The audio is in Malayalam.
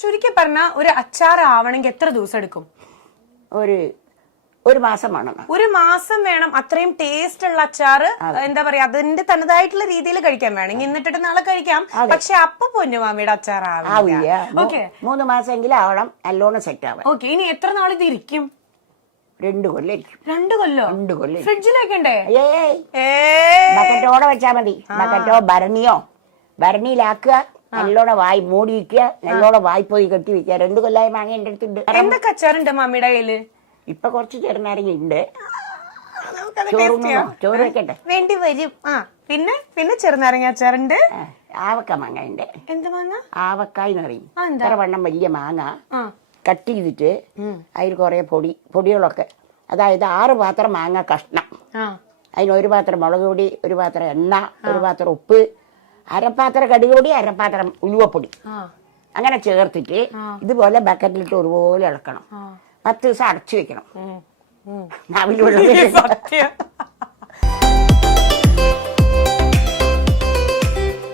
ചുരുക്കി പറഞ്ഞ ഒരു അച്ചാർ ആവണമെങ്കിൽ എത്ര ദിവസം എടുക്കും? ഒരു മാസം വേണം. ഒരു മാസം വേണം. അത്രയും ടേസ്റ്റ് ഉള്ള അച്ചാർ എന്താ പറയാ അതിന്റെ തനതായിട്ടുള്ള രീതിയിൽ കഴിക്കാൻ വേണമെങ്കിൽ ഇന്നിട്ടിട്ട് നാളെ കഴിക്കാം. പക്ഷെ അപ്പൊ പൊന്നുമാമിയുടെ അച്ചാർ ആവില്ല. 3 മാസമെങ്കിലും ആവണം നല്ലോണം സെറ്റ് ആവാൻ. ഓക്കെ, ഇനി എത്ര നാൾ ഇത് ഇരിക്കും? 2 കൊല്ലം. 2 കൊല്ലം ഫ്രിഡ്ജിലേക്കണ്ടേ? ബക്കറ്റോടെ വെച്ചാ മതി. ബക്കറ്റോ ഭരണിയിലാക്കുക, നല്ലോണം വായി മൂടി വെക്കുക, നല്ലോണം വായ്പോയി കെട്ടി വെക്കുക. 2 കൊല്ലമായി മാങ്ങ എന്റെ അടുത്തുണ്ട്. എന്തൊക്കെ അച്ചാറുണ്ട് മാമിയുടെ കയ്യില്? ഇപ്പൊ കുറച്ച് ചെറുനാരങ്ങ ഉണ്ട്. ചോറ് വെക്കട്ടെ? വേണ്ടി വരും. പിന്നെ ചെറുനാരങ്ങ അച്ചാറുണ്ട്. ആവക്ക മാങ്ങ ഉണ്ട്. എന്ത് മാങ്ങ? ആവക്കായെന്ന് പറയും. ഇത്ര വണ്ണം വലിയ മാങ്ങ കട്ട് ചെയ്തിട്ട് അതിൽ കുറെ പൊടികളൊക്കെ, അതായത് 6 പാത്രം മാങ്ങ കഷ്ണം, അതിന് 1 പാത്രം മുളക് പൊടി, 1 പാത്രം എണ്ണ, 1 പാത്രം ഉപ്പ്, 1/2 പാത്രം കടുക് പൊടി, 1/2 പാത്രം ഉലുവപ്പൊടി, അങ്ങനെ ചേർത്തിട്ട് ഇതുപോലെ ബക്കറ്റിലിട്ട് ഒരുപോലെ ഇളക്കണം. 10 ദിവസം അടച്ചു വെക്കണം.